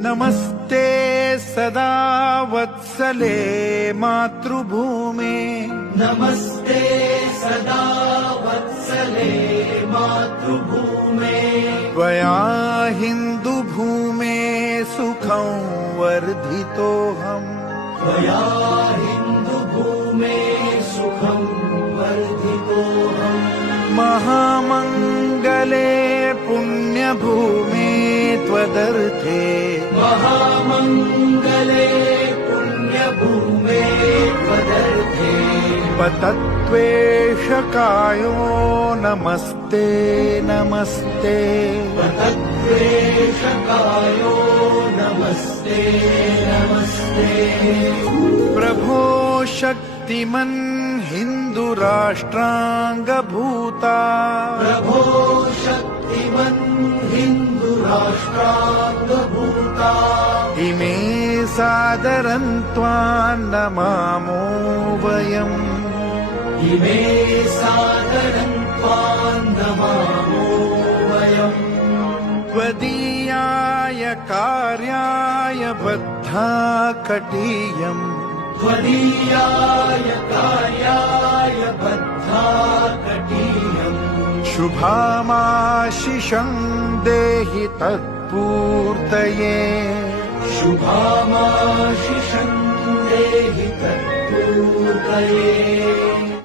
नमस्ते सदा वत्सले मातृभूमे नमस्ते सदा वत्सले मातृभूमे त्वया हिन्दुभूमे सुखं वर्धितोऽहम् त्वया हिन्दुभूमे सुखं वर्धितोऽहम् महामङ्गले पुण्यभूमे त्वदर्थे महामङ्गले पुण्यभूमे त्वदर्थे पतत्वेषकायो नमस्ते नमस्ते पतत्वेषकायो नमस्ते नमस्ते प्रभो शक्तिमन् हिन्दुराष्ट्राङ्गभूता प्रभो शक्तिमन् हिन्दुराष्ट्राङ्गभूता इमे सादरं त्वां नमामो वयम् इमे सादरं त्वां नमामो वयम् त्वदीयाय कार्याय बद्धा कटीयम् त्वदीयाय कार्याय बद्धा कटीयम् शुभामाशिषं देहि तत्पूर्तये शुभामाशिषं देहि तत्पूर्तये